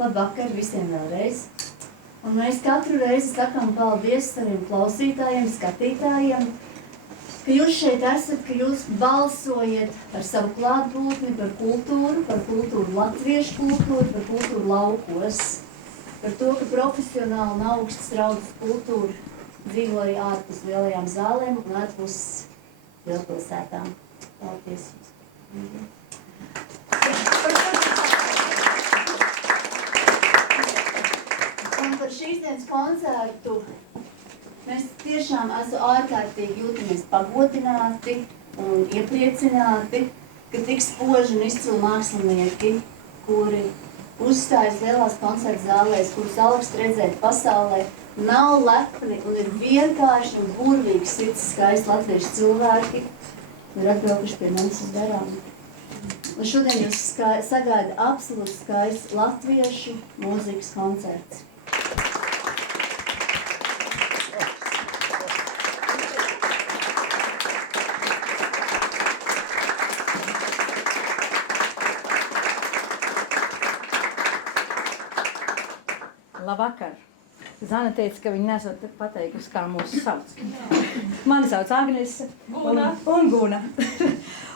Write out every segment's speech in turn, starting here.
Labvakar visiem vēlreiz. Un mēs katru reizi sakām paldies saviem klausītājiem, skatītājiem, ka jūs šeit esat, ka jūs balsojat par savu klātbūtni, par kultūru latviešu kultūru, par kultūru laukos, par to, ka profesionāli un augsts raudas kultūra dzīvoja ārpus lielajām zālēm un ārpus lielpilsētām. Paldies! Un par šīs dienas koncertu mēs tiešām esam ārkārtīgi jūtamies pagodināti un iepriecināti, ka tik spoži un izcili mākslinieki, kuri uzstājas lielās koncerta zālēs, kurus augst redzēt pasaulē, nav lepni un ir vienkārši un burvīgi sirds skaisti latviešu cilvēki, ir atbraukuši pie mums uz darām. Un šodien jūs sagaida absolūti skaists latviešu mūzikas koncerts. Labvakar! Zana teica, ka viņa nesot pateikusi, kā mūsu sauc. Mani sauc Agnese un Guna.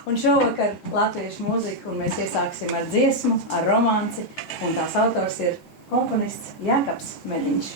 Un šovakar latviešu mūziku, un mēs iesāksim ar dziesmu, ar romanci, un tās autors ir komponists Jākaps Mediņš.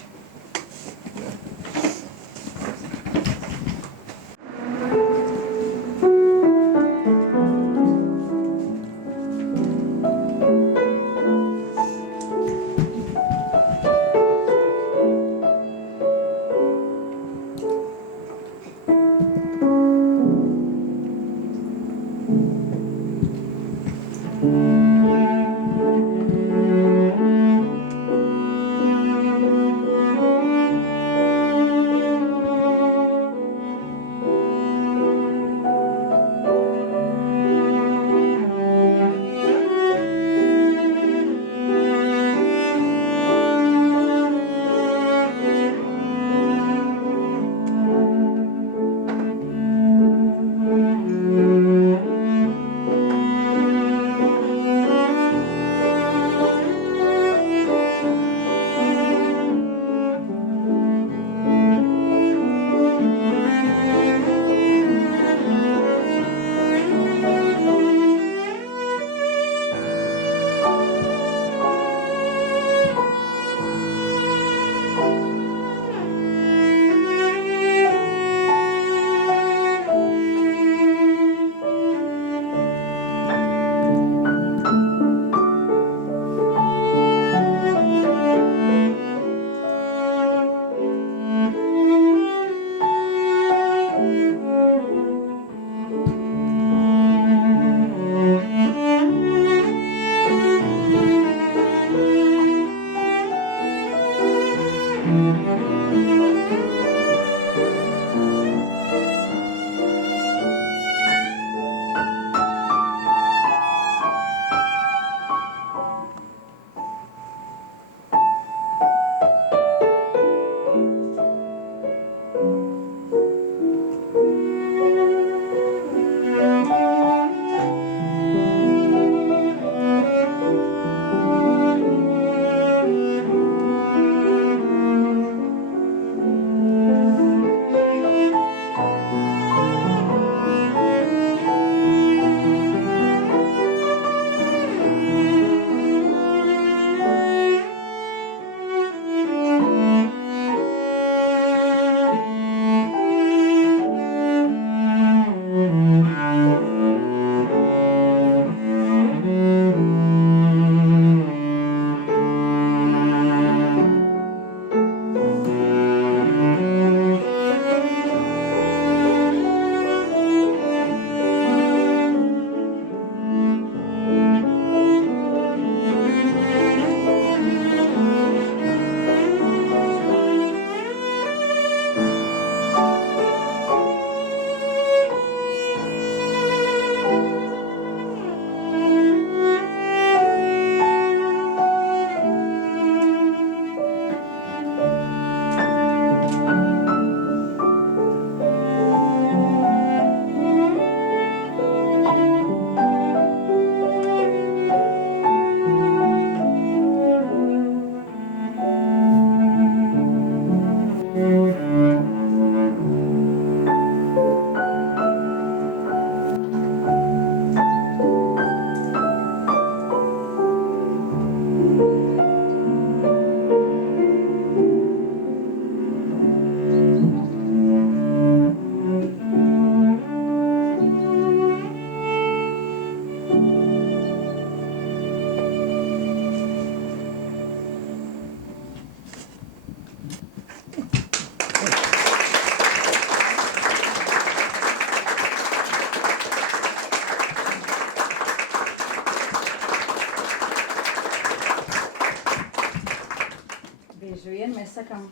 Bieži vien mēs sakam,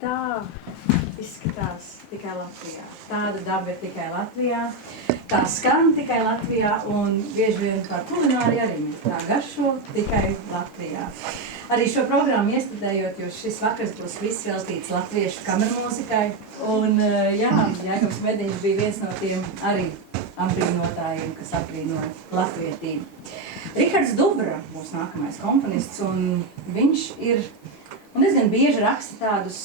tā izskatās tikai Latvijā, tāda daba ir tikai Latvijā, tā skan tikai Latvijā un bieži vien par kulināriju arī mēs tā garšo tikai Latvijā. Arī šo programmu iestudējot, jo šis vakars būs viss veltīts latviešu kamermūzikai un jā, Jēkabs Mediņš bija viens no tiem arī apbrīnotājiem, kas apbrīnoja latvietību. Rihards Dubra būs nākamais komponists un viņš ir un diezgan bieži raksta tādus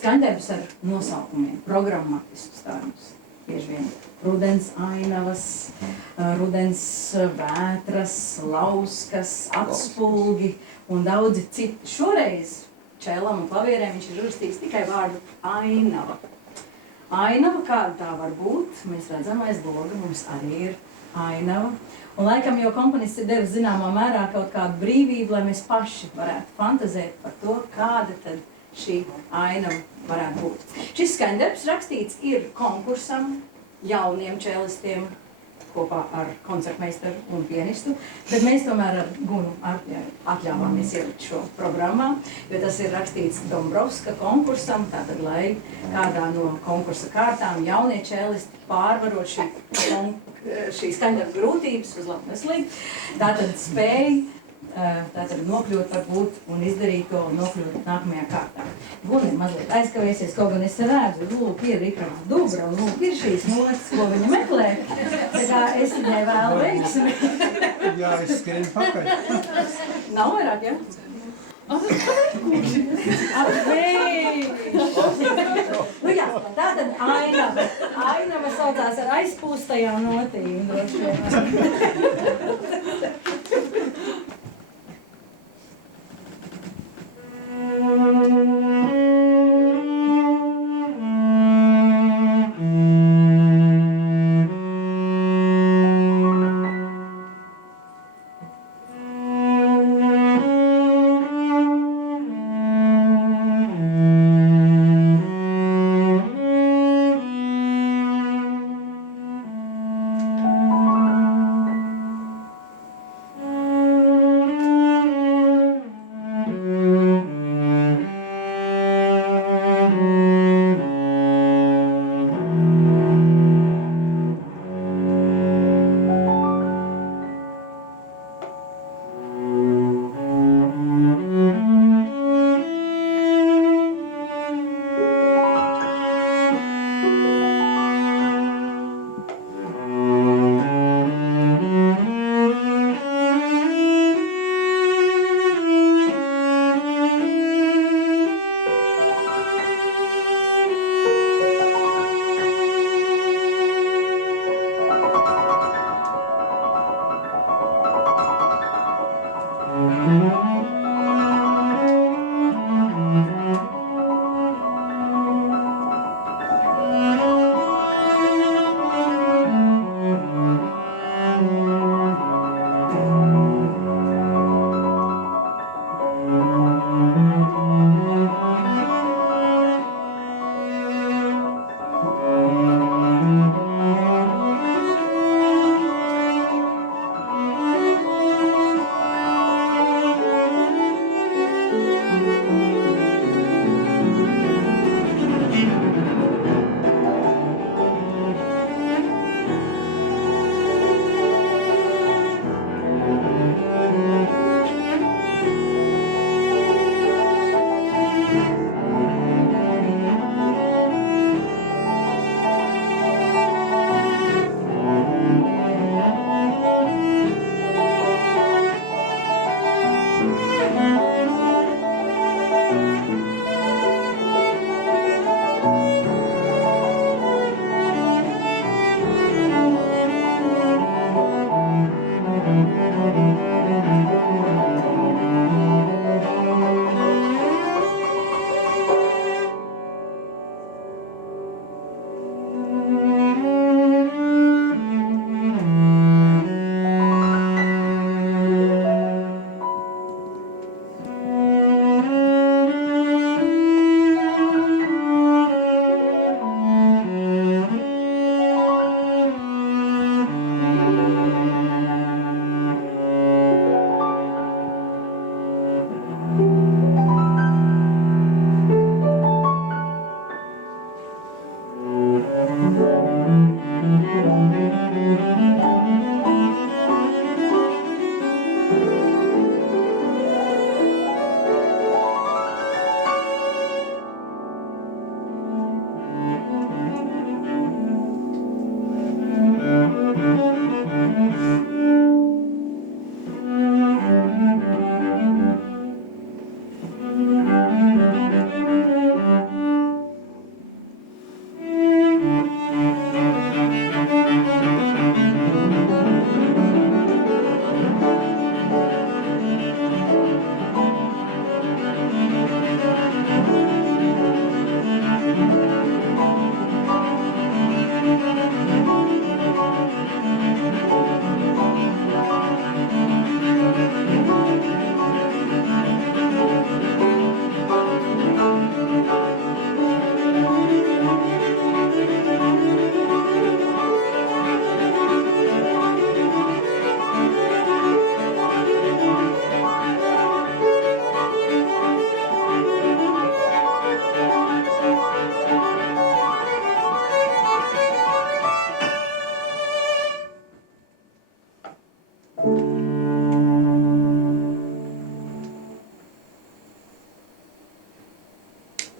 skaņdarbus ar nosaukumiem, programmatiskus tādus. Bieži vien rudens ainavas, rudens vētras, lauskas, atspulgi un daudzi citi. Šoreiz čēlam un klavierēm viņš ir uzrakstījis tikai vārdu ainava. Ainava, kāda tā var būt, mēs redzam aiz loga, mums arī ir ainava. Un laikam jau komponists ir devis zināmā mērā kaut kādu brīvību, lai mēs paši varētu fantazēt par to, kāda tad šī ainava varētu būt. Šis skaņdarbs rakstīts ir konkursam jauniem čēlistiem kopā ar koncertmeistaru un pianistu, bet mēs tomēr ar Gunu atļāvāmies ielikt šo programmā, jo tas ir rakstīts Dombrovska konkursam, tātad, lai kādā no konkursa kārtām jaunie čēlisti pārvarot šī skaņdarba grūtības uz labu veselību, tātad spēj nokļūt varbūt un izdarīt to un nokļūt nākamajā kārtā. Guna ir mazliet aizkavēsies, kaut gan es redzu, lūk, ir Rihards Dubra un lūk, ir šīs notas, ko viņa meklē. Tā kā es viņai vēlu veiksmi. Jā, es skrienu pakaļ. Nav vairāk, ja? Nu jā, tātad ainava. Ainava saucās ar aizpūstajām notīm droši vien.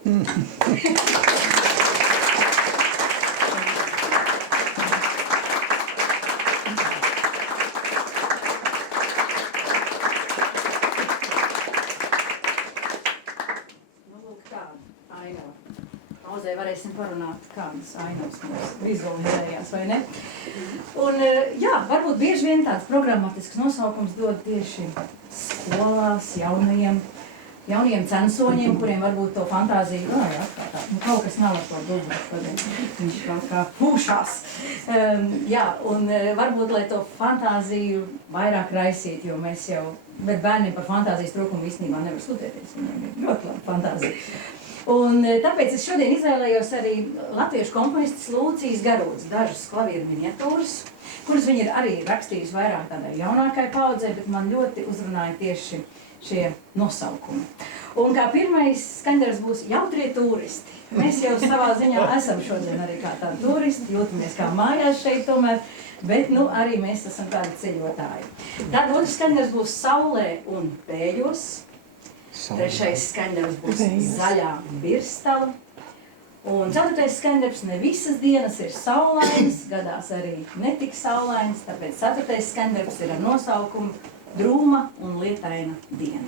Nu, lūk, tāda ainava. Pauzē varēsim parunāt, kādas ainavas mums vizualizējās, vai ne? Un, jā, varbūt bieži vien tāds programmatisks nosaukums dod tieši skolās jaunajiem censoņiem, kuriem varbūt to fantāziju, kaut kas nav ar to dublu, viņš kā pūšās. Jā, un varbūt, lai to fantāziju vairāk raisīt, jo mēs jau, bet bērniem par fantāzijas trūkumu īstenībā nevar sūtēties, viņiem ir ļoti labi fantāzija. Un tāpēc es šodien izvēlējos arī latviešu komponistas Lūcijas Garūdzes dažas klavieru miniatūras, kuras viņi ir arī rakstījusi vairāk tādai jaunākai paudzei, bet man ļoti uzrunāja tieši šie nosaukumi. Un kā pirmais skaņdarbs būs Jautrie turisti. Mēs jau savā ziņā esam šodien arī kā tādi turisti, jūtamies kā mājās šeit tomēr, bet nu arī mēs esam tādi ceļotāji. Tad otrs skaņdarbs būs Saulē un pēļos. Trešais skaņdarbs būs Zaļā birstala. Un ceturtais skaņdarbs ne visas dienas ir saulainas, gadās arī netik saulainas, tāpēc ceturtais skaņdarbs ir ar nosaukumu Drūma un lietaina diena.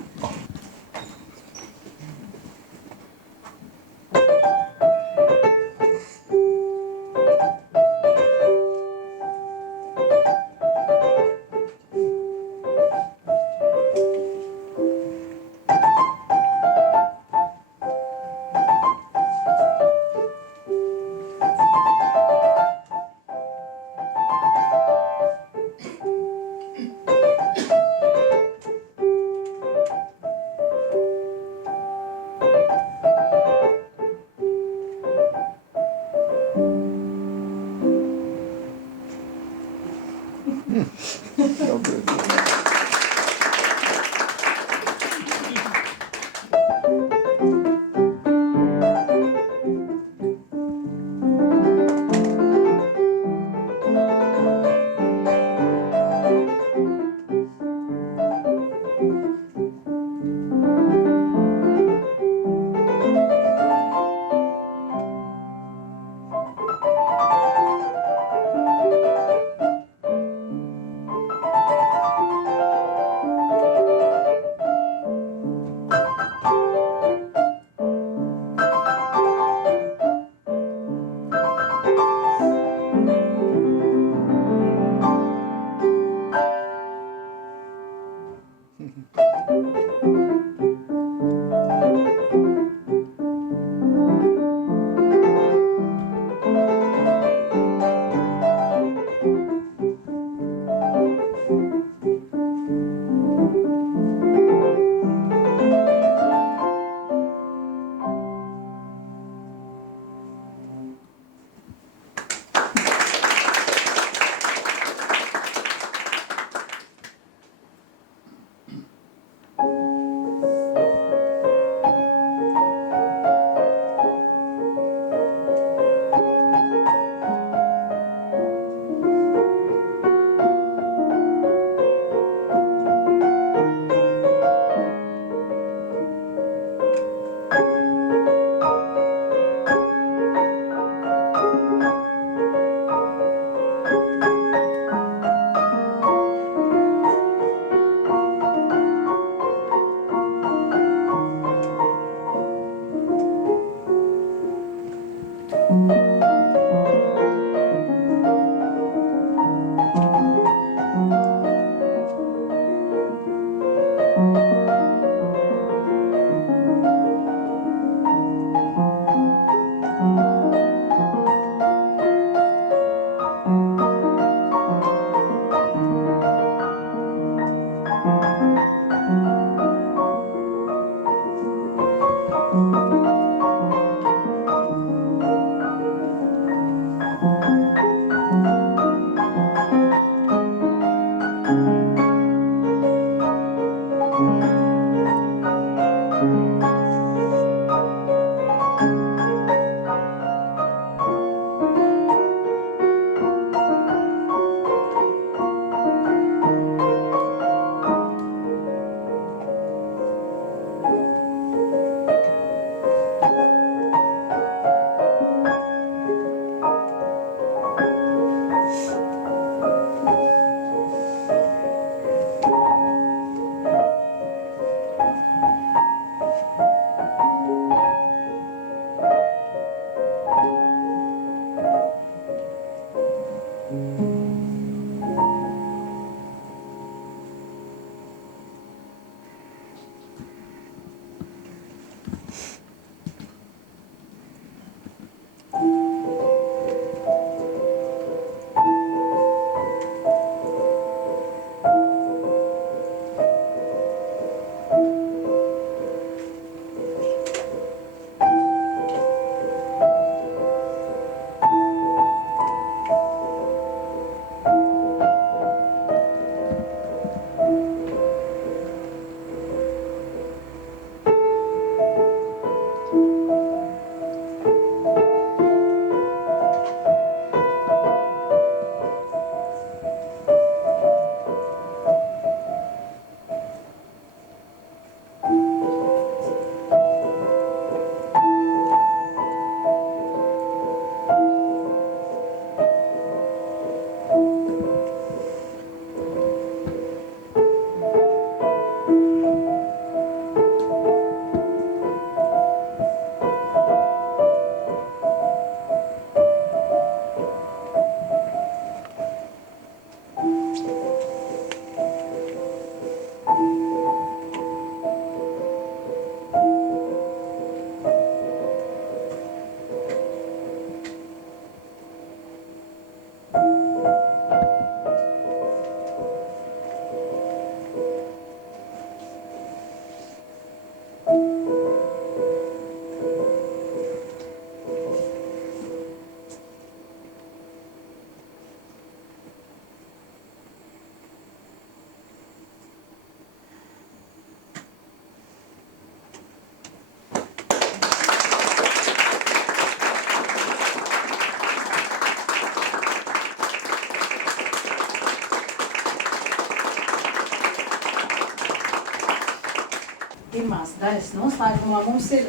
pirmās daļas noslēgumā mums ir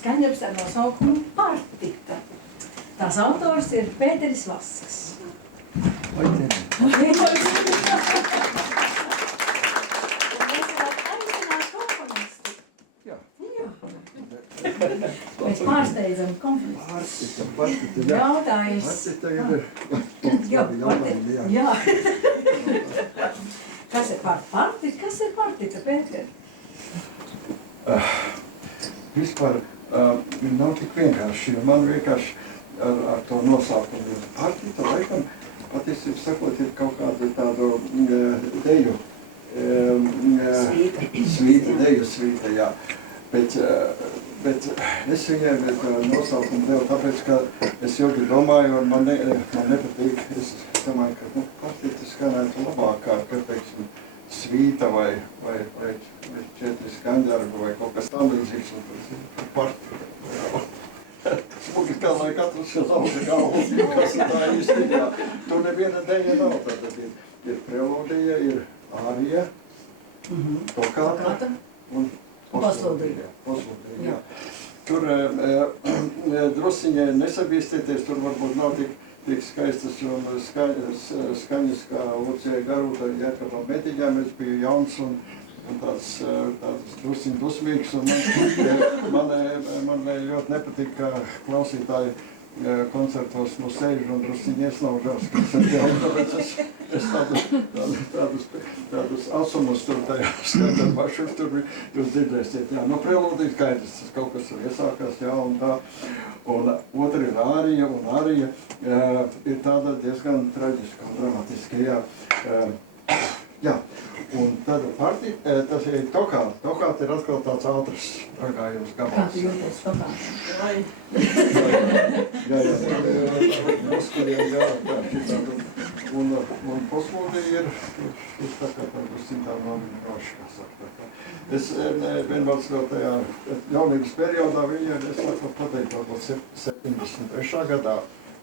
skaņdarbs ar nosaukumu Partita. Tās autors ir Pēteris Vasks. Vai tevi? Un mēs varētu aicināt komponisti. Jā. Mēs pārsteidzam komponistu. Partita, jā. Jautājums. Partita ir... Jā, Partita, jā. Kas ir partita? Kas ir partita, Pēter? Vispār nav tik vienkārši, jo man vienkārši ar to nosaukumu partita, laikam, patiesībā sakot, ir kaut kāda tādu deju svīta, deju svīta, jā. Bet es viņai nosaukumu devu, tāpēc, ka es ilgi domāju, un man nepatīk. Es domāju, ka partita skanētu labāk kā, teiksim, svīta vai četri skaņdarbi vai kaut kas tam līdzīgs, un tas ir partita. Smuki kā lai katrs jau lauka galvu, kas ir tā īsti, jā. Tur neviena deja nav, tātad ir prelodija, ir ārija, tokāta un poslodija. Jā. Tur drusciņai nesabīstieties, tur varbūt nav tik skaistas un skaņas kā Lucijai Garūtai, Jēkabam Metiņām. Es biju jauns un tāds drusciņ dusmīgs, un man ļoti nepatīk, kā klausītāji koncertos sēž un drusciņi ieslaužās, kas ir jau, tāpēc es tādus asumus tur tajā skaņdarbā, tur jūs dzirdēsiet, jā, no prelūdīt skaidrs, tas kaut kas ir iesākās, jā, un tā, un otra ir ārija, un ārija ir tāda diezgan traģiska un dramatiska, jā, jā, un tad partija, tas ir tokāta, tokāta ir atkal tāds ātrs dragājums gabals. Kā tu jūties tokāta? Jā, muskuliem, jā, šitādu. Un poslūdija ir tā kā tādu cintām noviņoši, kā saka. Es vienmēr vēl tajā jaunības periodā viņai, es varu pateikt, varbūt 73. gadā,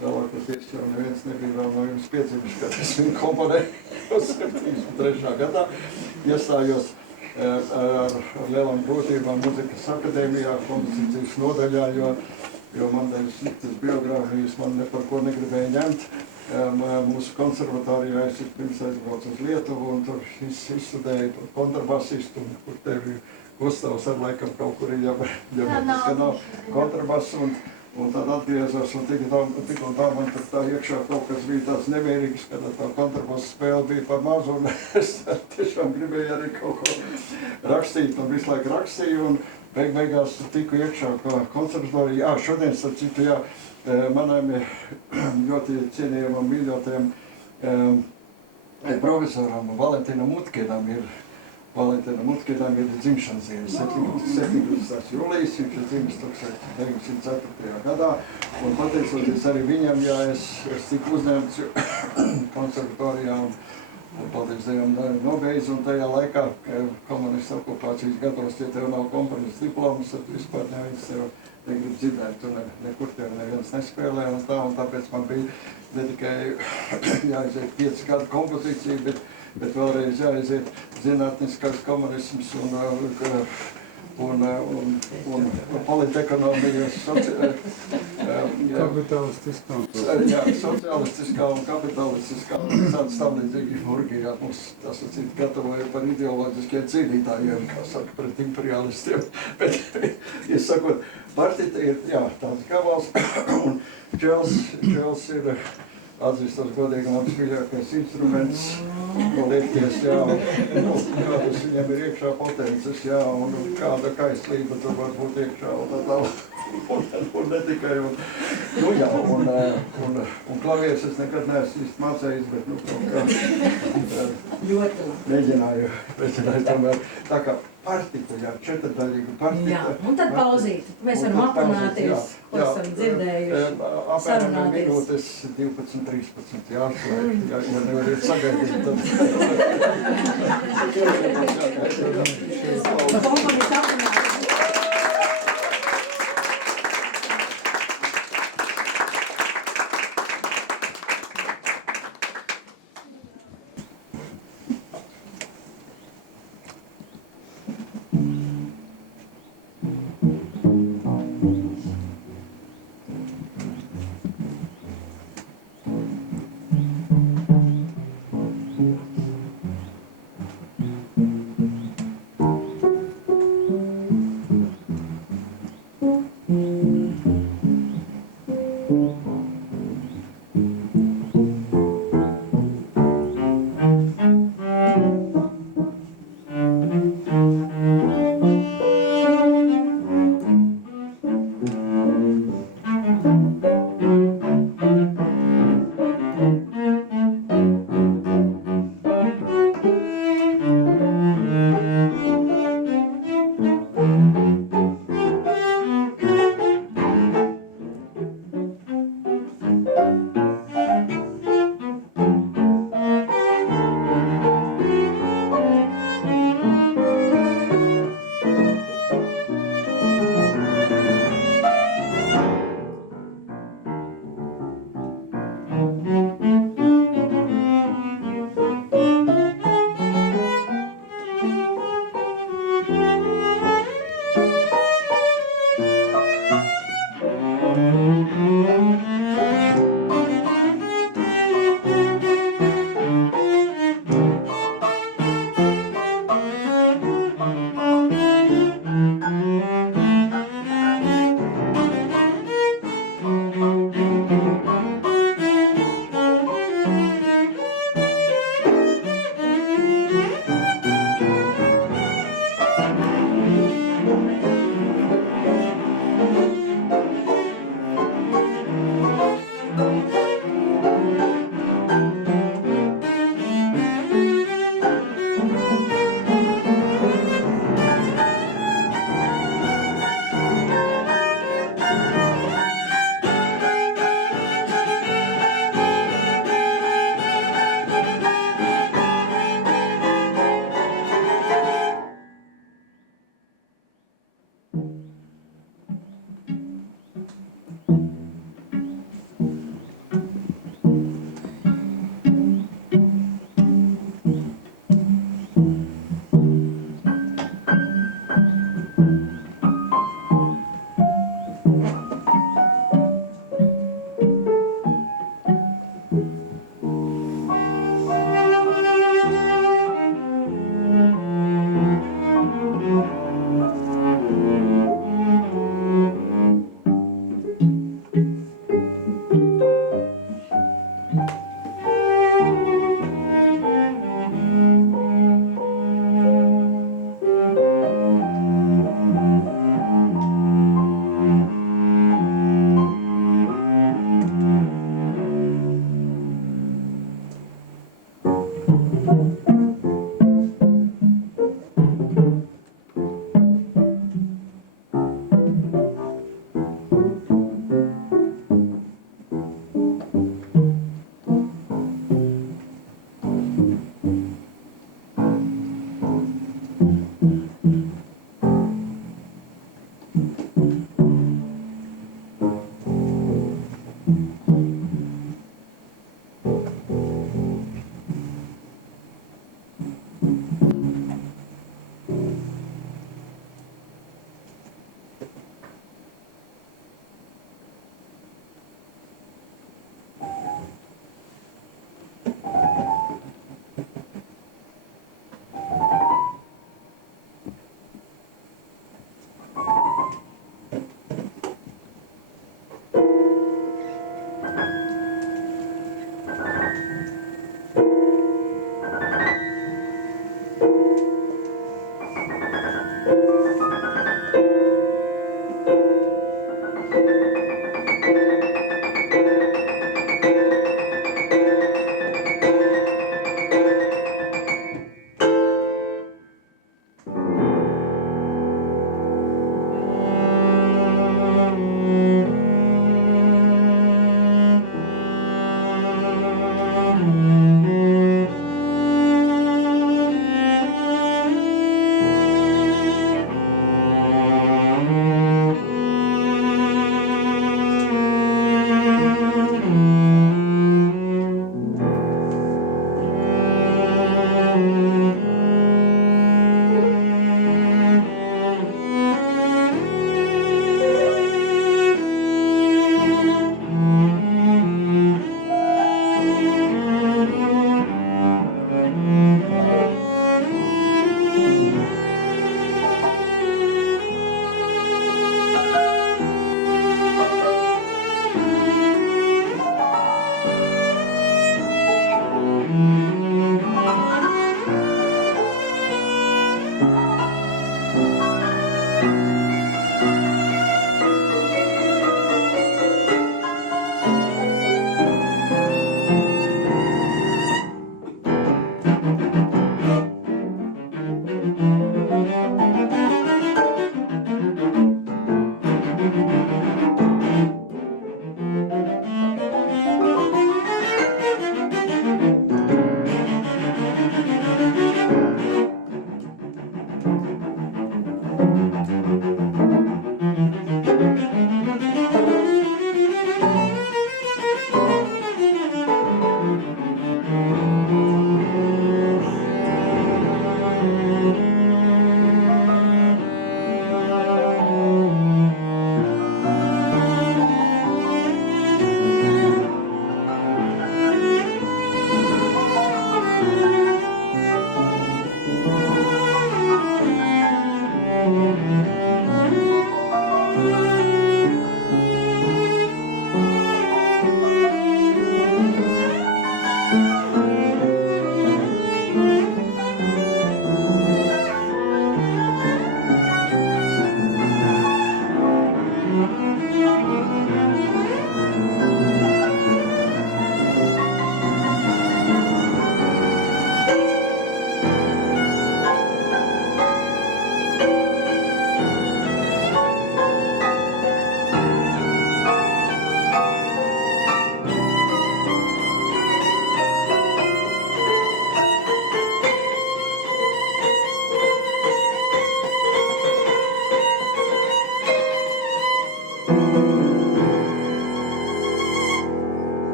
vēlākoties jau neviens nebija vēl no jums piedzimis, kad es viņu komponēju 73. gadā. Iestājos ar lielām grūtībām muzikas akadēmijā, kompozīcijas nodaļā, jo man tas biogrāfijas man ne par ko negribēja ņemt. Mūsu konservatorijā es pirms aizbraucu uz Lietuvu un tur izstudēju kontrabasistu, kur tevi Gustavs ar laikam kaut kur ir jābūt kontrabass. Un tad atgriezos, un tik un tā man tā iekšā kaut kas bija tāds nemierīgs, kad tā kontrabass spēle bija par mazu, un es tiešām gribēju arī kaut ko rakstīt, un visu laiku rakstīju, un beigās tiku iekšā konservatorijā. Jā, šodien, starp citu, jā, manām ļoti cienījamam mīļotajam profesoram Valentinam Utkinam ir dzimšanas diena, 17. jūlijas, viņš ir dzimis 1904. gadā, un pateicoties arī viņam, jā, es tiku uzņemts konservatorijā un paldies Dievam nobeidzu, un tajā laikā komunistu okupācijas gados, ja tev nav komponists diplomas, tad vispār neviens tev negrib dzirdēt, tu nekur tev neviens nespēlē, un tāpēc man bija ne tikai jāiziet 5 gadu kompozīcija, bet vēlreiz jāiziet zinātniskais komunisms un politekonomijas sociālistiskā un kapitalistiskā un visādas tam līdzīgi Urgijā mums tas gatavoja par ideoloģiskiem cīnītājiem, kā saka, pret imperialistiem. Bet, es sakot, partita ir, jā, tāds gabals, un čels ir atzīstos godīgi mans mīļākais instruments, ko liekties, jā, kādas viņam ir iekšā potences, jā, un kāda kaislība tur var būt iekšā, un tā, un ne tikai, nu jā, un klavieres es nekad neesmu īsti mācējis, bet, nu, kaut kā mēģināju tomēr, tā kā partita, jā, 4-daļīga partita. Jā, un tad pauzīt, mēs varam aprunāties, ko esam dzirdējuši, apmēram minūtes 12-13, jā, ja nevariet sagaidīt, tad...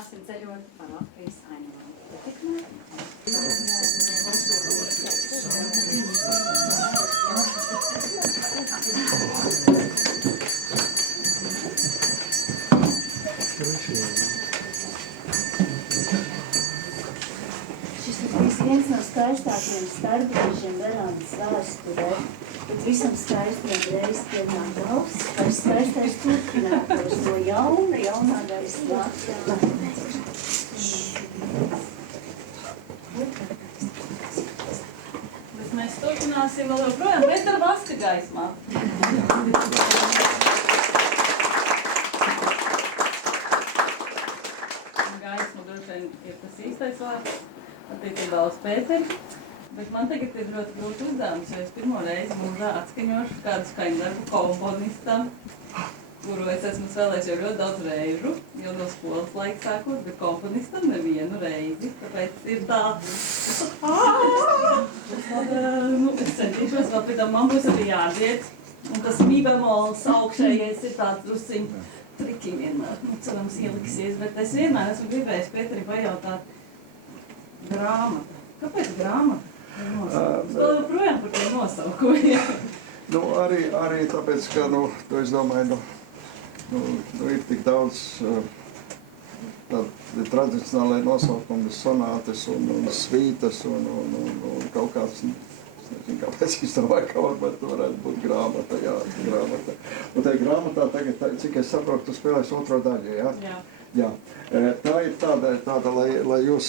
turpināsim ceļot pa Latvijas ainavām. Tikmēr. Šis ir bijis viens no skaistākajiem starpbrīžiem Veronas vēsturē, bet visam skaistam reiz pienāk gals, vai skaistais turpinātos no jaunā gaisa nāks. Bet mēs turpināsim vēl joprojām, bet ar vaska gaismā. Gaisma droši vien ir tas īstais vārds attiecībā uz Pēteri, bet man tagad ir ļoti grūti uzdevums, jo es pirmo reizi mūžā atskaņošu kādu skaņdarbu komponistam, kuru es esmu spēlējis jau ļoti daudz reižu, jau no skolas laika sākot, bet komponistam nevienu reizi, tāpēc ir tā. Es centīšos vēl pēc tam, man būs arī jādzied, un tas mi bemols augšējais ir tāds drusciņ triki vienmēr, cerams ieliksies, bet es vienmēr esmu gribējis Pēteri pajautāt grāmata. Kāpēc grāmata? Es vēl joprojām par tiem nosaukumiem. Nu, arī tāpēc, ka, es domāju, ir tik daudz tradicionālai nosaukumi, sonātes un svītas un kaut kāds, es nezinu, kāpēc es domāju, ka varbūt varētu būt grāmata, jā, grāmata. Un tai grāmatā tagad, cik es saprotu, tu spēlēsi otro daļu, jā? Jā. Jā, tā ir tāda lai jūs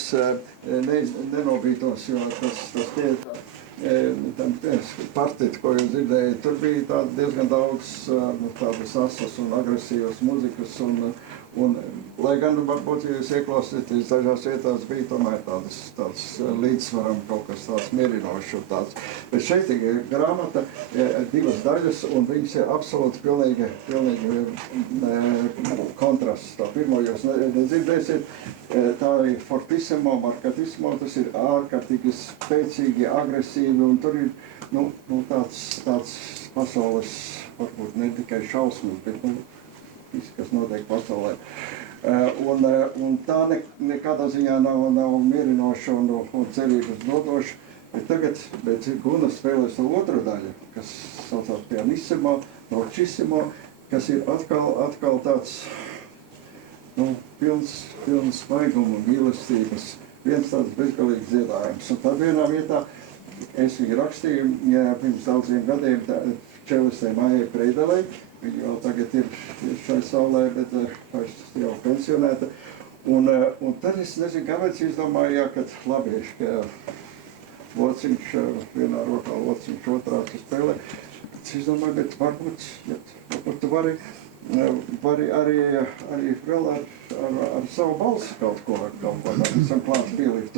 nenobītos, jo tas tie partiti, ko jūs dzirdējat, tur bija diezgan daudz tādas asas un agresīvas muzikas, un lai gan varbūt, ja jūs ieklausīties dažās vietās, bija tomēr tāds līdzsvaram kaut kas tāds mierinošs un tāds. Bet šeit ir grāmata divas daļas, un viņas ir absolūti pilnīgi kontrasts. Tā pirmo jūs nedzirdēsiet, tā ir fortissimo, markatissimo, tas ir ārkārtīgi spēcīgi, agresīvi, un tur ir tāds pasaules, varbūt ne tikai šausmas, bet viss, kas notiek pasaulē. Un tā nekādā ziņā nav mierinoša un cerības dodoša. Bet tagad Guna spēlēs to otru daļu, kas saucās pianissimo, dolcissimo, kas ir atkal tāds pilns svaiguma un mīlestības, viens tāds bezgalīgs dziedājums. Un tad vienā vietā es viņu rakstīju pirms daudziem gadiem čelistē Maijai Preidelei. Viņa vēl tagad ir šai saulē, bet vairs jau pensionēta. Un tad es nezinu, kāpēc izdomāju, kad labi, ka lociņš vienā rokā, lociņš otrā spēlē. Es izdomāju, bet varbūt tu vari arī vēl ar savu balsi kaut ko visam klāt pielikt.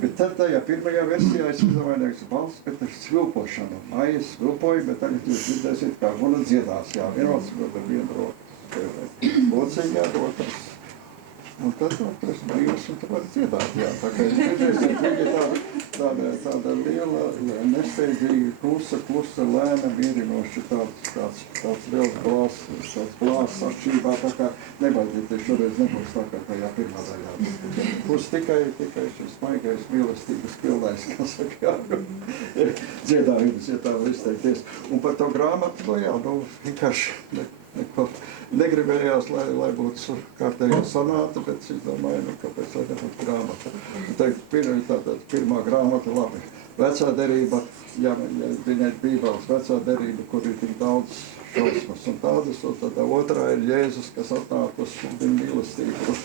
Bet tad tajā pirmajā versijā es izdomāju, nevis balsi, bet ar svilpošanu. Maija svilpoja, bet tagad jūs dzirdēsiet, kā Guna dziedās. Jā, vienāds vēl ar vienu roku spēlē. Lociņā, otrs. Un tad tu esi brīvs un tu vari dziedāt, jā. Tā kā es dzirdēsiet, viņa tāda liela, nesteidzīga, klusa, lēna, mierinoša, tāds liels glāzs atšķībā, tā kā nebaidieties, šoreiz nebūs tā kā tajā pirmā daļā. Būs tikai šis maigais mīlestības pilnais, kā saka, jā, dziedājums, ja tā var izteikties. Un par to grāmatu, vienkārši negribējās, lai būtu kārtējā sonāta, bet es domāju, kāpēc lai nebūtu grāmata. Tātad pirmā grāmata, labi. Vecā derība, ja viņai Bībeles vecā derība, kur ir tik daudz šausmas un tādas, un tad otrā ir Jēzus, kas atnāk uz viņa mīlestību.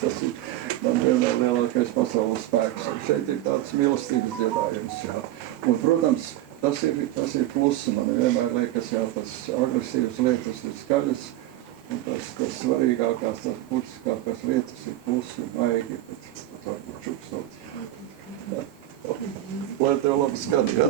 Tas ir man vienmēr lielākais pasaules spēks. Un šeit ir tāds mīlestības dziedājums, jā. Un, protams, tas ir pluss. Man vienmēr liekas, jā, tas agresīvas lietas ir skaļas, un tas svarīgākās, tas būtiskākās lietas ir plusi, maigi, bet varbūt čukstot. Lai tev labi skati, jā?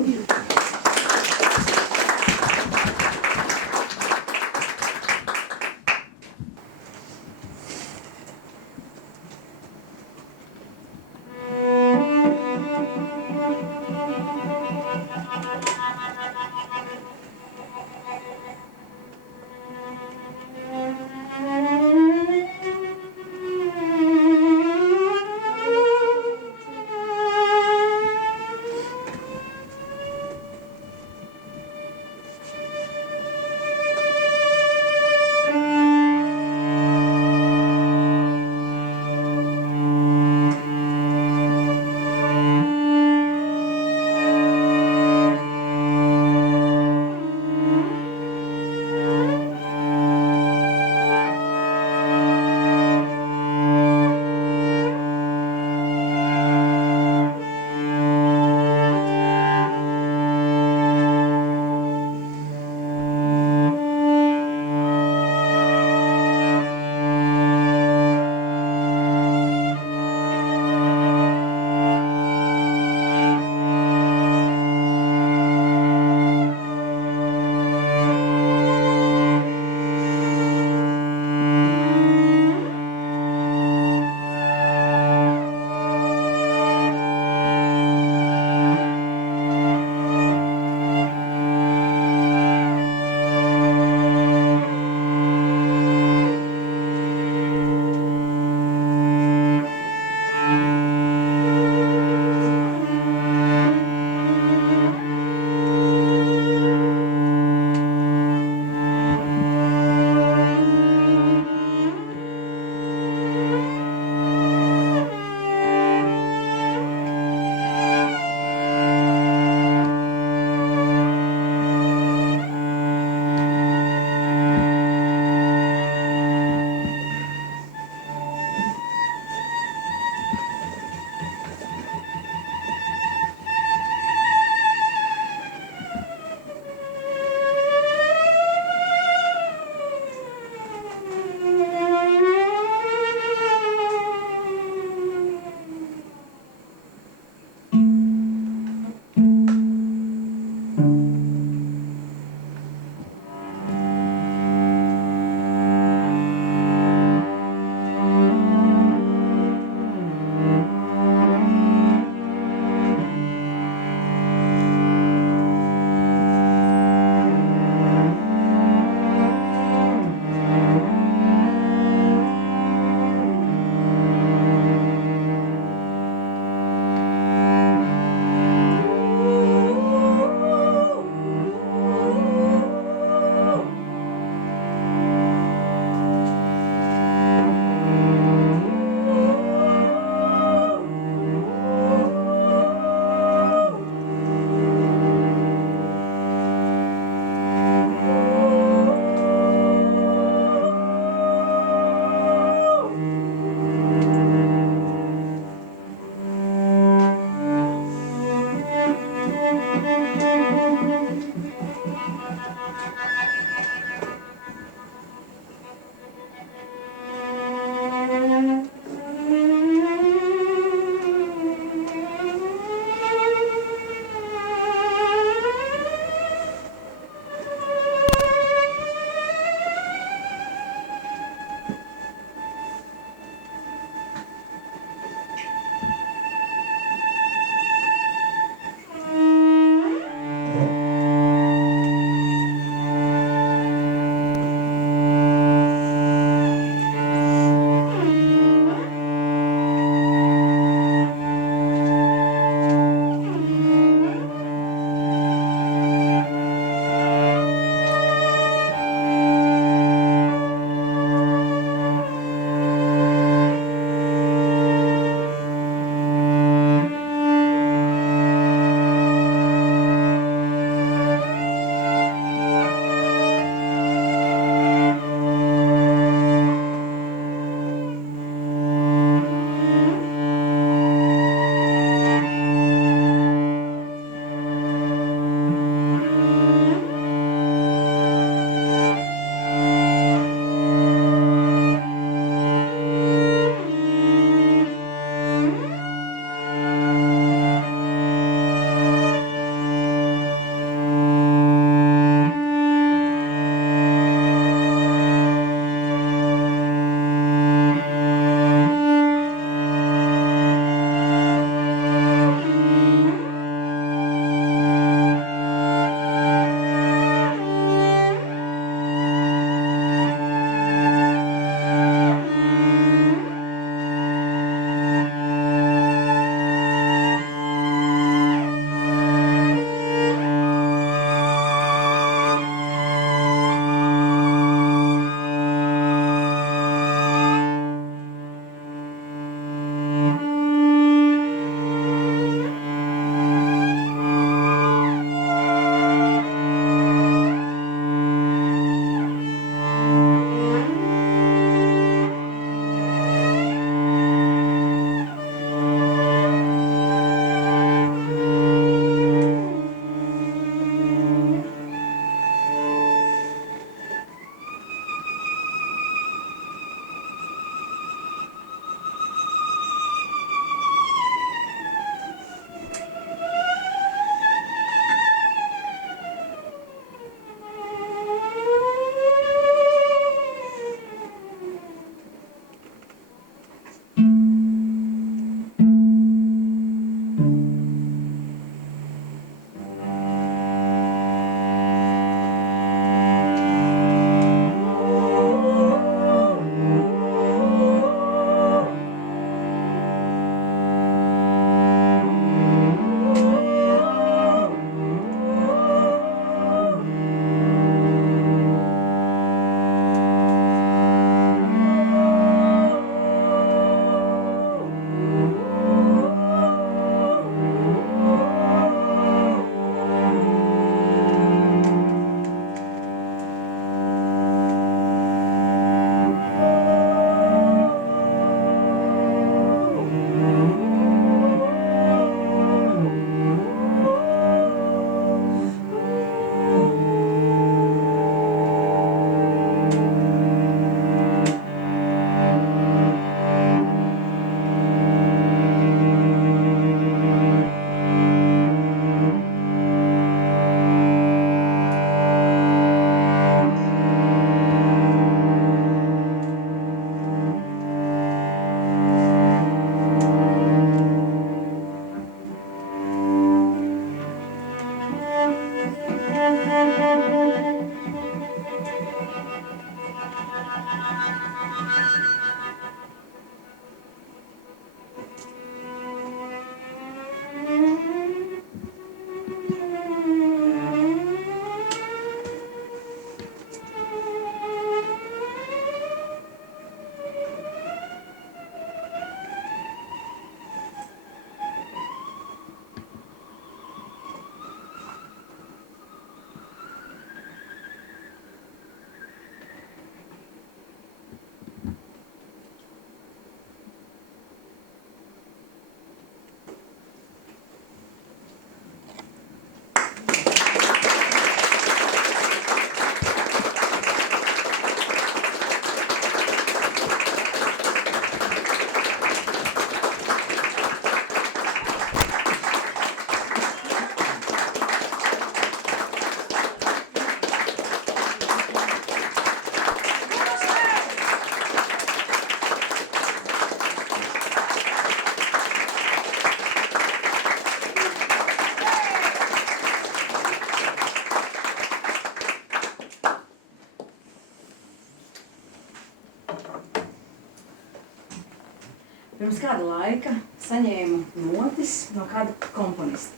pirms kāda laika saņēmu notis no kāda komponista.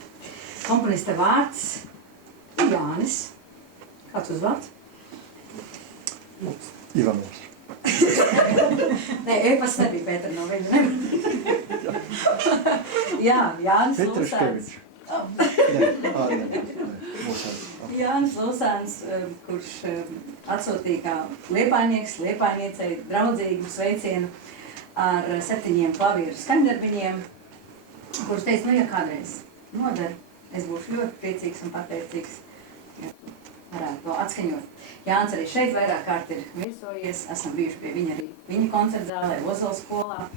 Komponista vārds ir Jānis. Kāds uzvārds? Ivanovs. Nē, e-pasts nebija Pēter no viņa. Jā, Jānis Lusēns. Jānis Lusēns, kurš atsūtīja kā liepainieks, liepainiecei draudzīgu sveicienu ar 7 klavieru skaņdarbiņiem, kurš teica, nu ja kādreiz nodara, es būšu ļoti priecīgs un pateicīgs, ja varētu to atskaņot. Jānis arī šeit vairāk kārt ir viesojies, esam bijuši pie viņa arī viņa koncertzālē, Ozola skolā.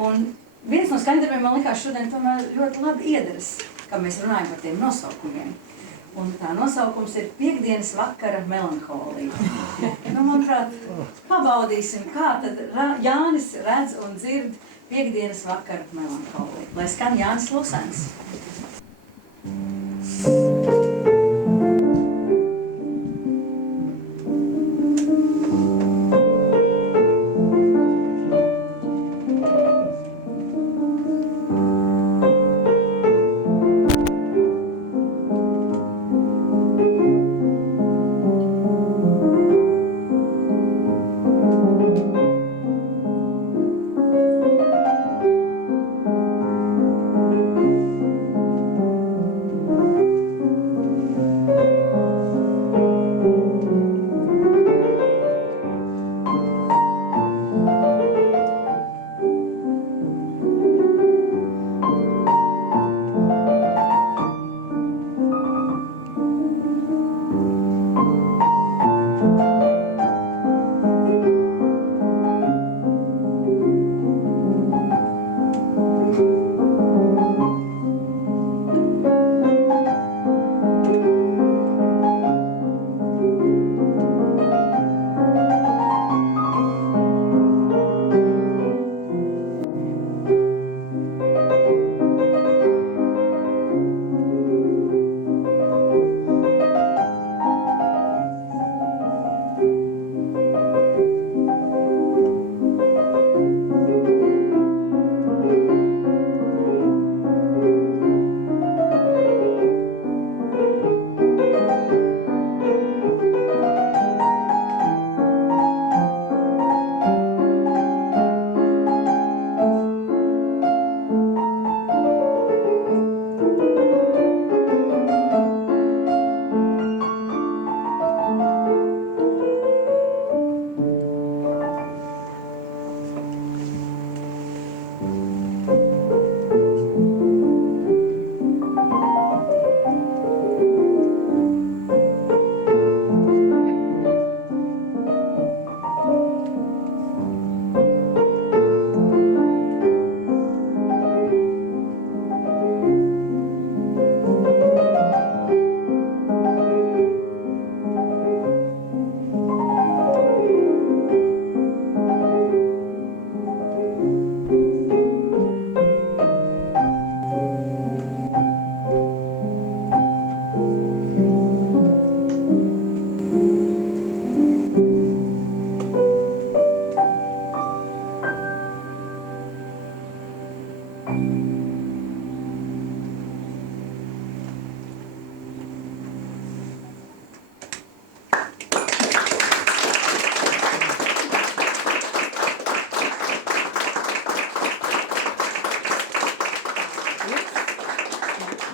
Un viens no skaņdarbiem man likās šodien tomēr ļoti labi iederas, ka mēs runājam par tiem nosaukumiem. Un tā nosaukums ir Piektdienas vakara melanholija. Nu, manuprāt, pabaudīsim, kā tad Jānis redz un dzird Piektdienas vakara melanholiju. Lai skan Jānis Lusēns.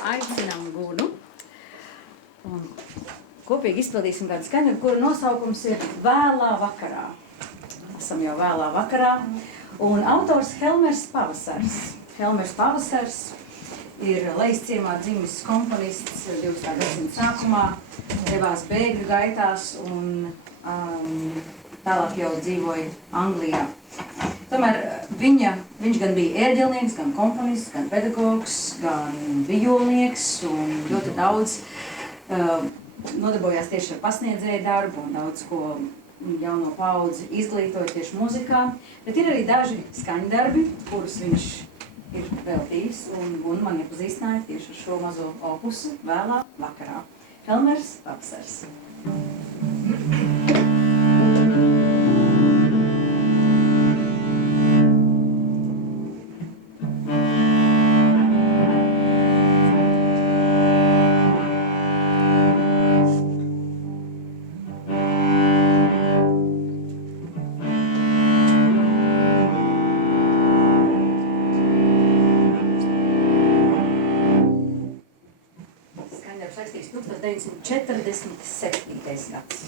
Aicinām Gunu un kopīgi izpildīsim kādu skaņu, kura nosaukums ir Vēlā vakarā. Esam jau vēlā vakarā. Un autors Helmers Pavasars. Helmers Pavasars ir Leisciemā dzimis komponists 20. gadsimta sākumā, devās bēgļu gaitās un tālāk jau dzīvoja Anglijā. Tomēr viņš gan bija ērģelnieks, gan komponists, gan pedagogs, gan vijolnieks un ļoti daudz nodarbojās tieši ar pasniedzēju darbu un daudz ko jauno paudzi izglītoja tieši muzikā. Bet ir arī daži skaņdarbi, kurus viņš ir veltījis un man iepazīstināja tieši ar šo mazo opusu Vēlā vakarā. Helmers Pavasars. 1947. gads.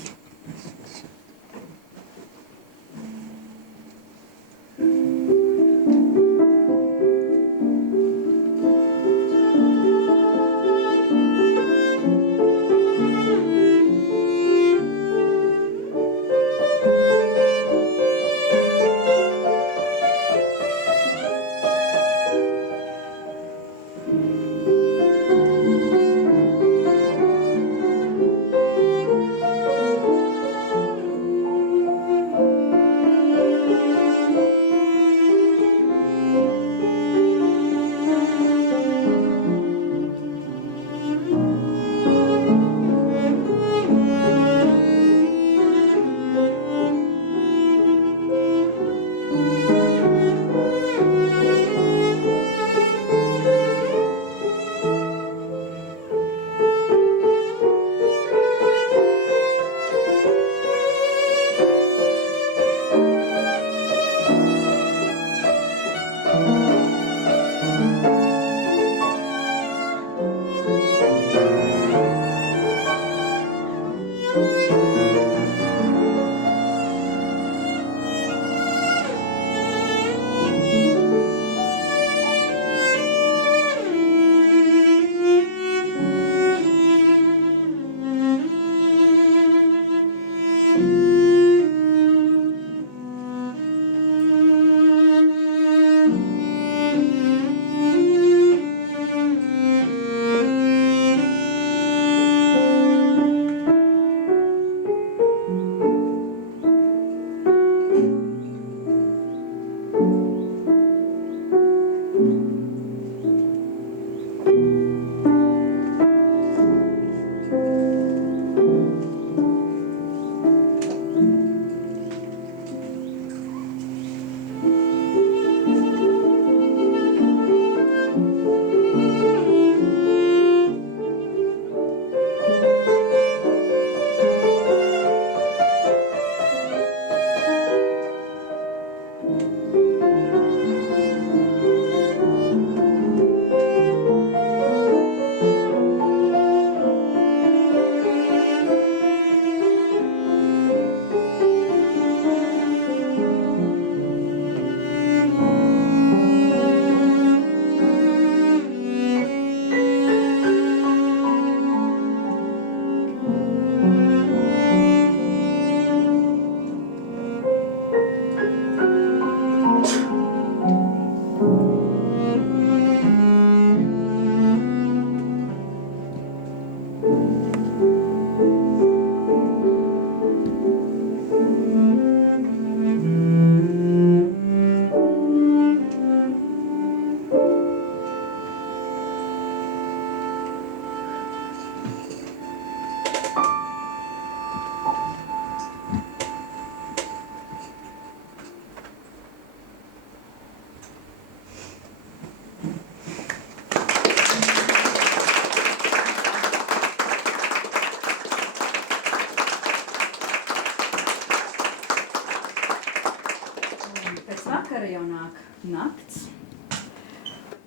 Vakara jau nāk nakts,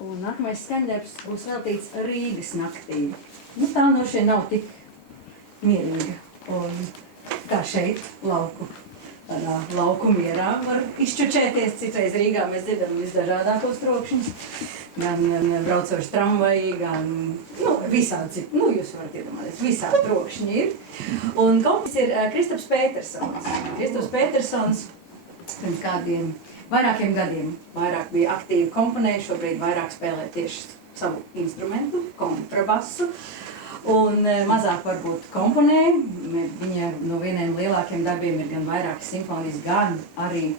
un nākamais skaņdarbs būs veltīts Rīgas naktīm. Nu, tā no šeit nav tik mierīga, un kā šeit lauku mierā var izčučēties. Citreiz Rīgā mēs dzirdam visdažādākos trokšņus, gan braucoši tramvaji, gan visādi citi. Jūs varat iedomāties, visādi trokšņi ir. Un kompis ir Kristaps Petersons. Kristaps Petersons pirms kādiem vairākiem gadiem vairāk bija aktīvi komponēja, šobrīd vairāk spēlē tieši savu instrumentu, kontrabasu, un mazāk varbūt komponēja. Viņa no vieniem lielākiem darbiem ir gan vairāk simfonijas, gan arī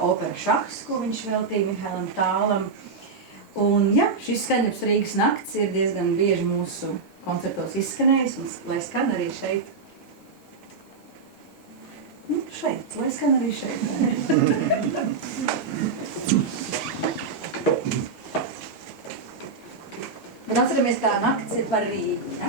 opera Šahs, ko viņš veltīja Mihailam Tālam. Un jā, šis skaņdarbs Rīgas nakts ir diezgan bieži mūsu koncertos izskanējis, un lai skan arī šeit. Lai skan arī šeit. Bet atceramies, kā nakts ir par Rīgu. Ja?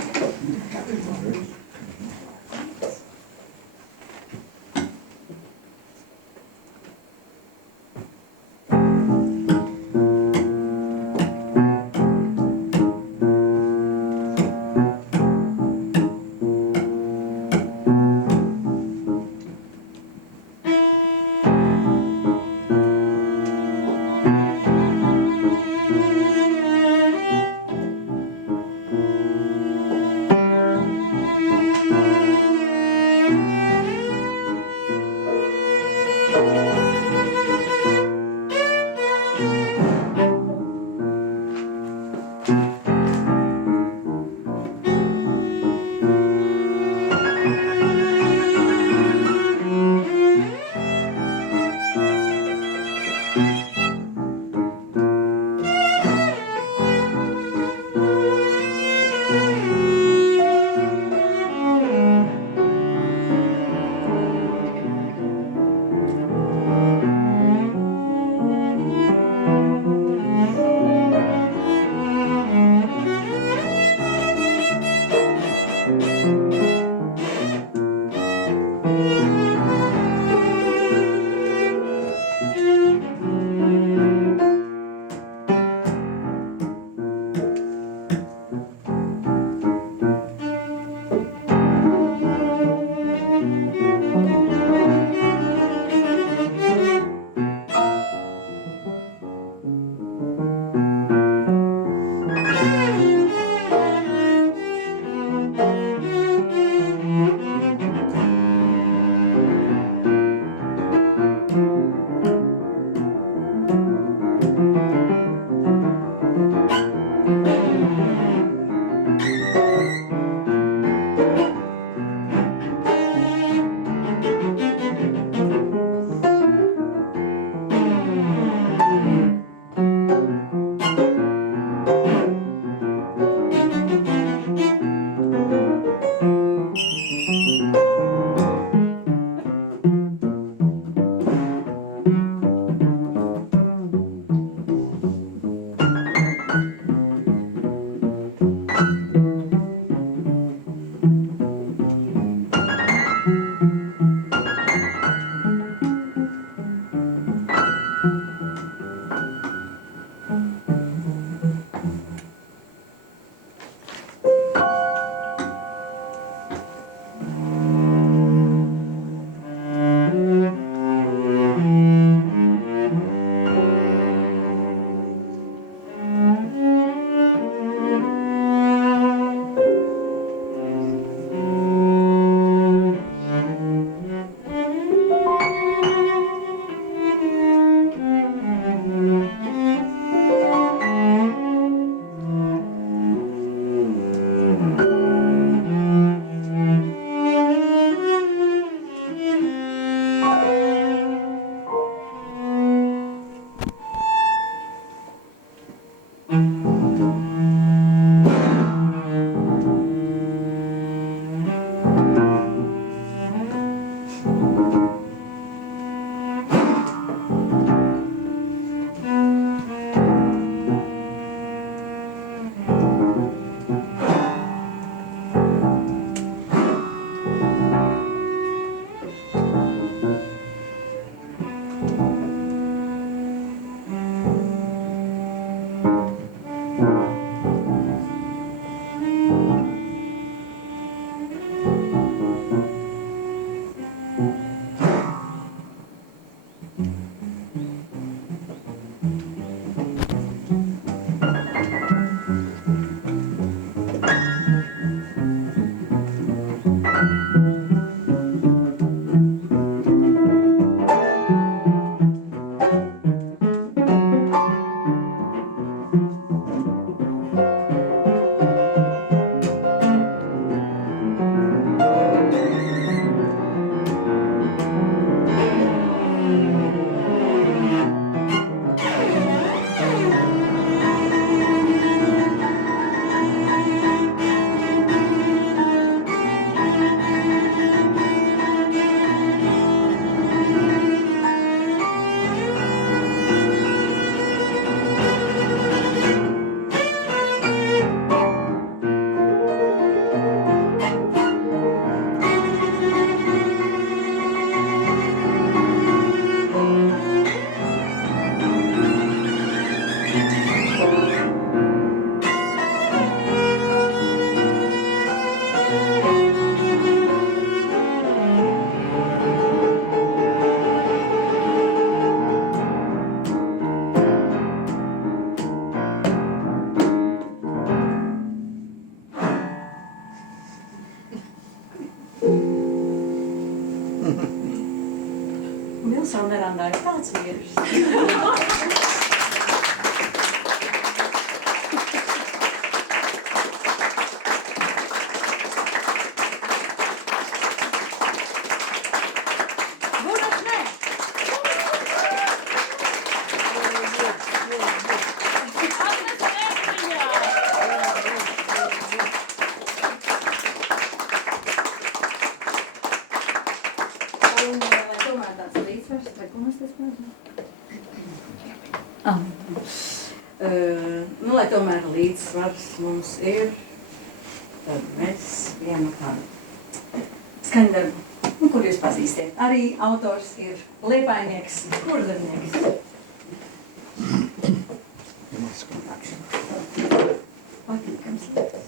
Nilsona Verandā ir tāds vīrs. Gunas nē! Un vai tomēr tāds līdzsvars, vai ko mēs te spēlējam? Nu, lai tomēr līdzsvars mums ir, tad mēs vienu kādu skaņdarbu, nu, kur jūs pazīstiet. Arī autors ir liepainieks, kurzemnieks. Patīkams lietas.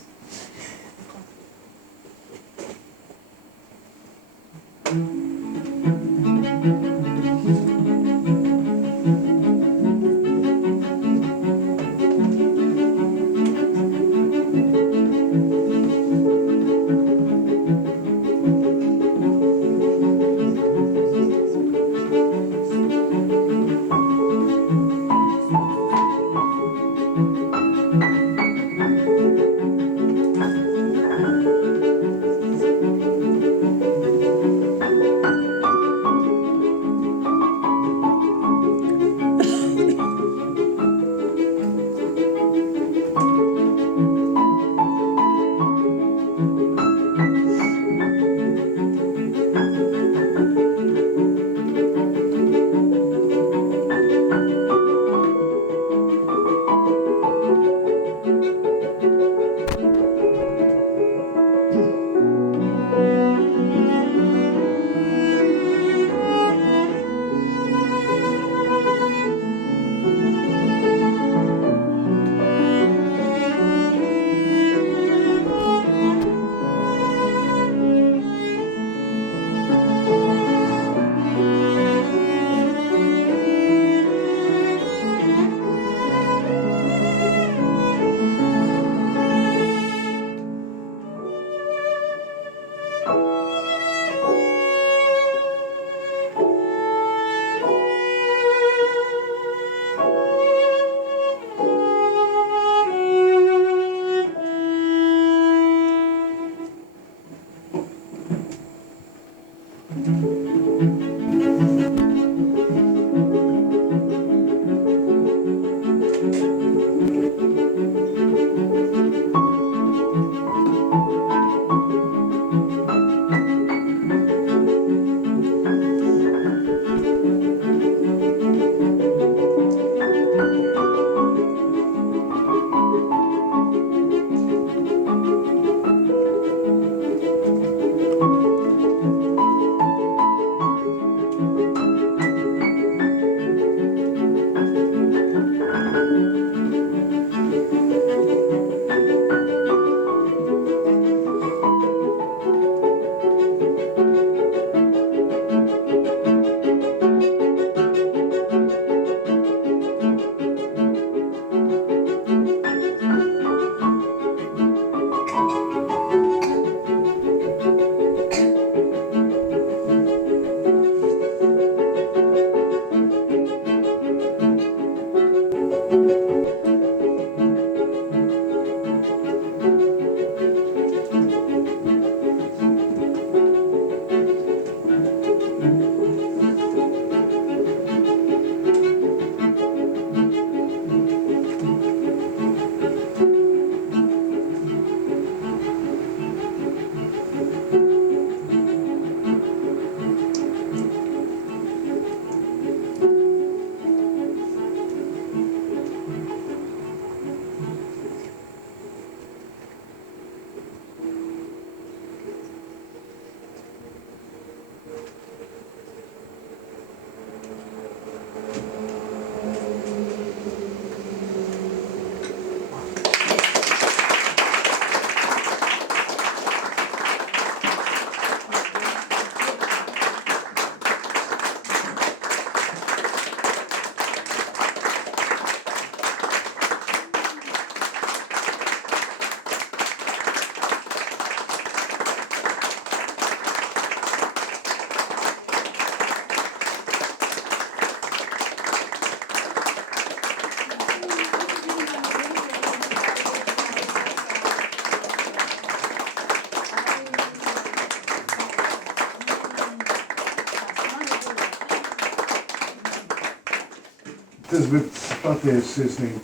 Tas bija patiesi sirsnīgi.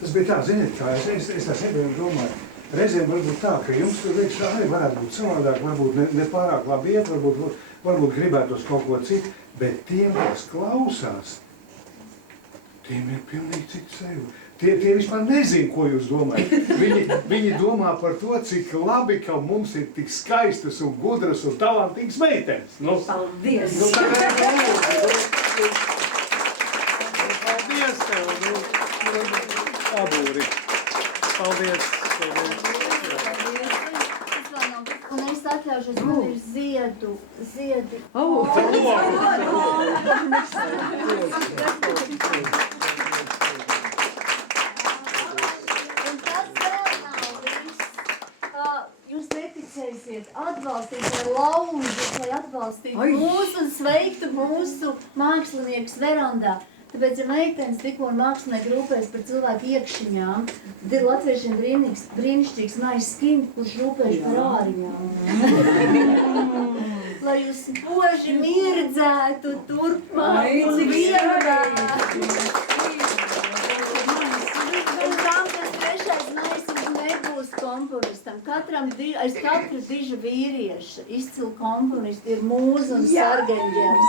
Tas bija tā, ziniet, kā es tā sevienu domāju. Reizēm varbūt tā, ka jums tur liekas, arī varētu būt savādāk, varbūt ne pārāk labi iet, varbūt gribētos kaut ko citu, bet tiem, kas klausās, tiem ir pilnīgi cits sevi. Tie vispār nezin, ko jūs domājat. Viņi domā par to, cik labi, ka mums ir tik skaistas un gudras un talantīgas meitenes. Paldies! Paldies tev, Abūri. Paldies. Un es atļaušos, man ir ziedu. Un tas vēl nav viss. Jūs neticēsiet, atbalstīt, lai laužat, lai atbalstītu mūsu un sveiktu mūsu māksliniekus verandā. Tāpēc, ja meitenes tikko mākslinieki rūpēs par cilvēku iekšiņām, tad ir latviešiem brīnišķīgs Maijs Skins, kurš rūpēs par āriņām. Lai jūs poži mirdzētu turpmāk un vienmēr. Un tam, kas trešais Maijs nebūs komponistam. Aiz katru dižu vīrieša izcilu komponistu ir mūza un sargeņģēls.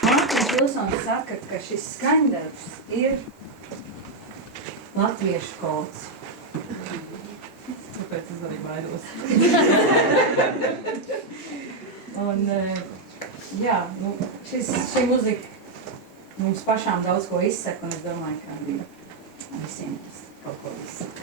Mārtiņš Vilsons saka, ka šis skaņdarbs ir latviešu kods. Tāpēc es arī baidos. Un, jā, šī muzika mums pašām daudz ko izsaka, un es domāju, ka visiem tas kaut ko izsaka.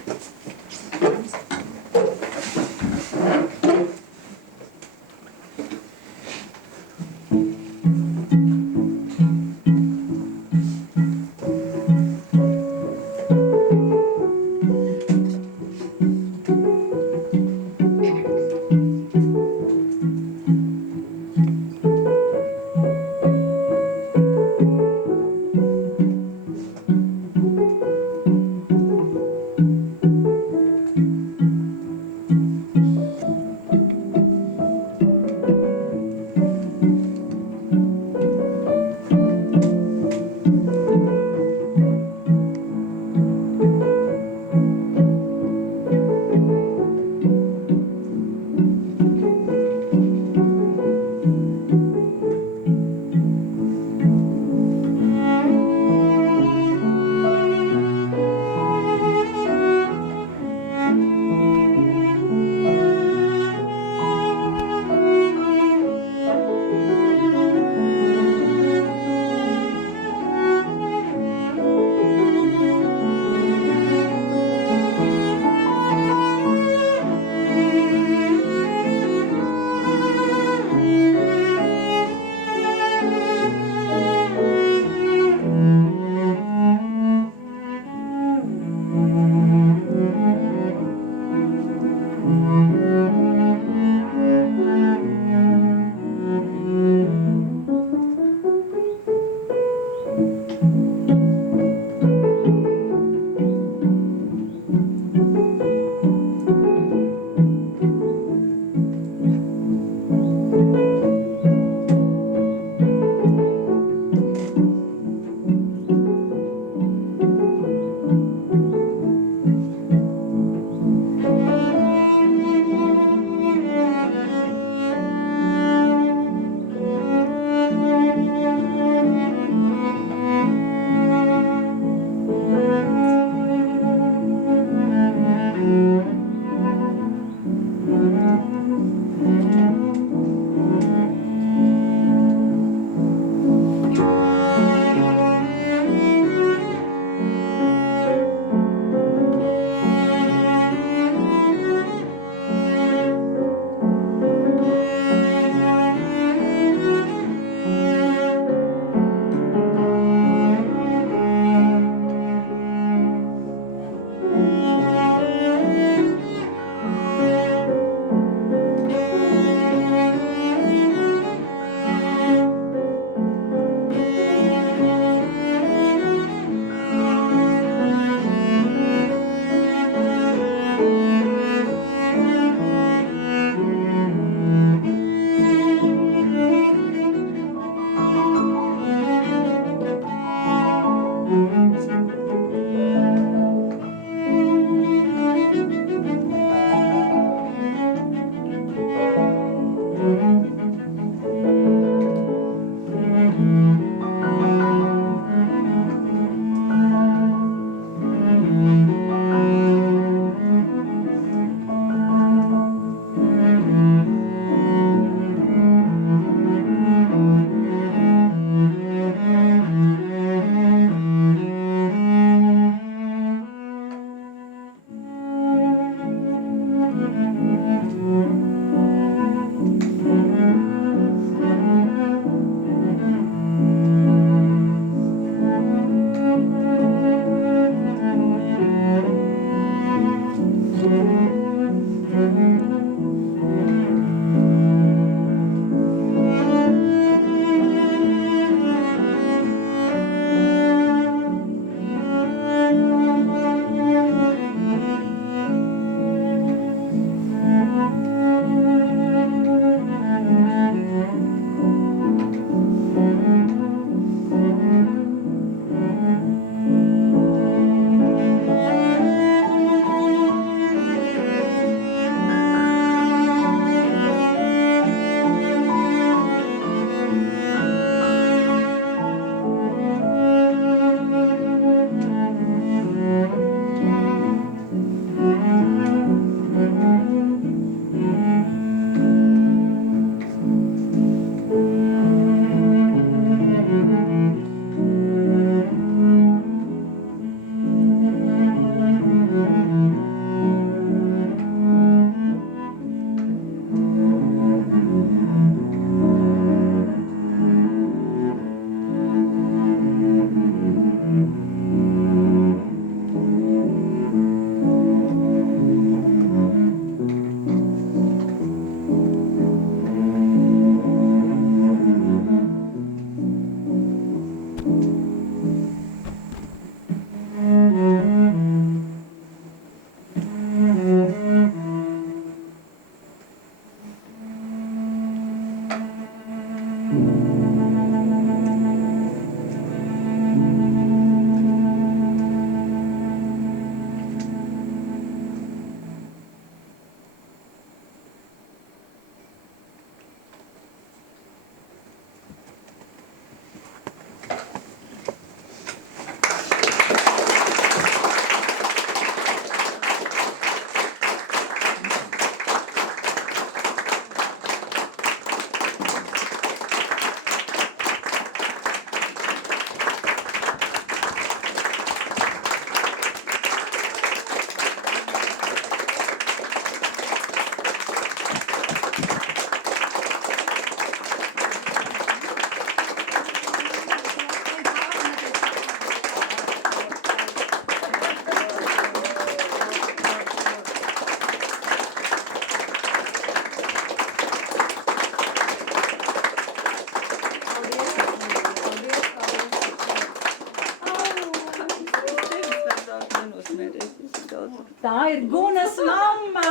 Tā ir Gunas mamma!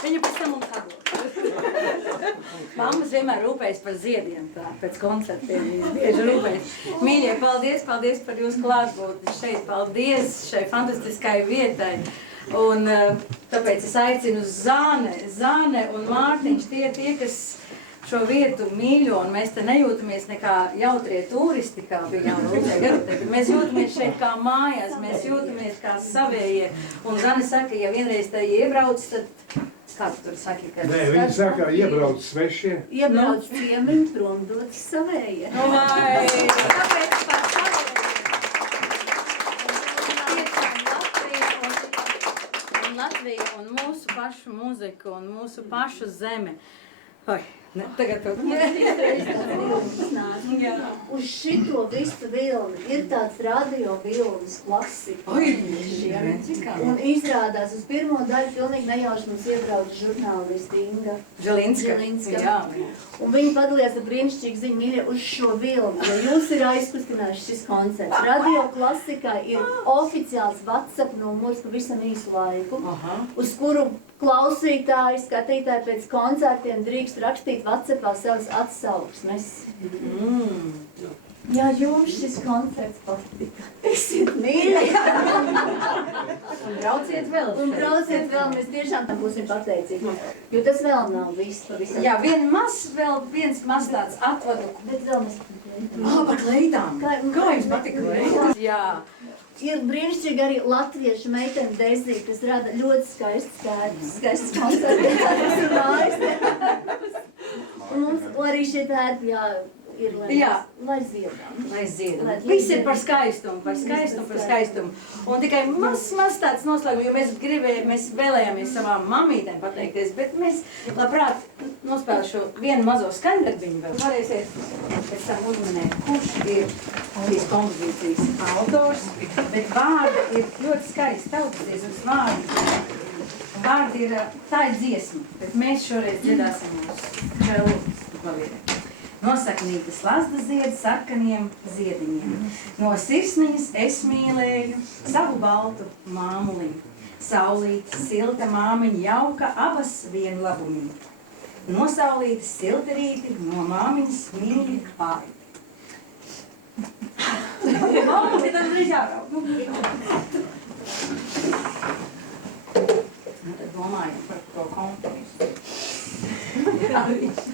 Viņa pēc tam mums atdod. Mammas vienmēr rūpējas par ziediem, tā, pēc koncertiem viņas bieži rūpējas. Mīļie, paldies par jūsu klātbūtni šeit, paldies šai fantastiskai vietai. Un tāpēc es aicinu Zāne un Mārtiņš, tie, kas šo vietu mīļo, un mēs te nejūtamies nekā jautrie turisti, kā bija jau Lūdzu Garutē, bet mēs jūtamies šeit kā mājās, mēs jūtamies kā savējie. Un Zane saka, ja vienreiz te iebrauc, tad kā tu tur saki? Ka Nē, viņi saka, iebrauc svešie. Iebrauc ciemiņi, prom dodas savējie. Vai, tāpēc par savējie. Latvija un mūsu pašu mūziku un mūsu pašu zeme. Oi, ne, tagad kaut Uz šito visu vilni ir tāds radio vilnas klasika. Un izrādās, uz pirmo daļu pilnīgi nejauši mums iebrauc žurnālisti Inga Žilinska. Jā. Un viņi padalījās ar brīnišķīgu ziņu, mīļie, uz šo vilni, jo jūs ir aizkustinājuši šis koncerts. Radio klasikā ir oficiāls WhatsApp numurs pavisam īsu laiku, uz kuru klausītāji, skatītāji pēc koncertiem drīkst rakstīt WhatsAppā savas atsauksmes. Ja jums šis koncerts patika, esiet mīļi! Un brauciet vēl. Mēs tiešām tam būsim pateicīgi. Jo tas vēl nav viss pavisam. Jā, viens maz tāds atvadu. Bet vēl mēs Par kleidām. Kā jums patika kleidām? Jā. Ir brīnišķīgi arī latviešu meitene Dezija, kas rada ļoti skaistas koncertus. Un mums arī šie tērpi, ir, lai ziedām. Viss ir par skaistumu. Un tikai maz tāds noslēgums, jo mēs vēlējāmies savām mamītēm pateikties, bet mēs labprāt nospēlēšu vienu mazo skaņdarbiņu vēl. Varēsiet pēc tam uzmanēt, kurš ir šīs kompozīcijas autors, bet vārdi ir ļoti skaisti tautas vārdi. Vārdi ir, tā ir dziesma, bet mēs šoreiz dziedāsim uz čelu klavierē. Nosaknītas lazda zied sarkaniem ziediņiem. No sirsniņas es mīlēju savu baltu māmuliņu. Saulītes silta māmiņa jauka abas vienu labumiņu. Nosaulītes silta rīti no māmiņas mīļi pāri. Māma, ka tas drīz jārauk. Tad domājam par to kompromisu. Jā, viņš.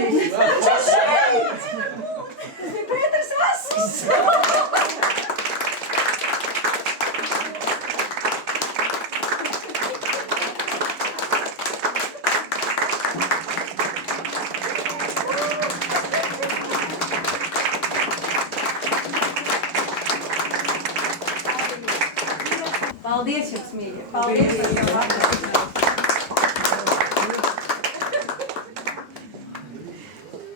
komponists. Viņš ir šeit! Tas bija Pēters Vasks! Paldies jums, mīļie! Paldies par šo vakaru!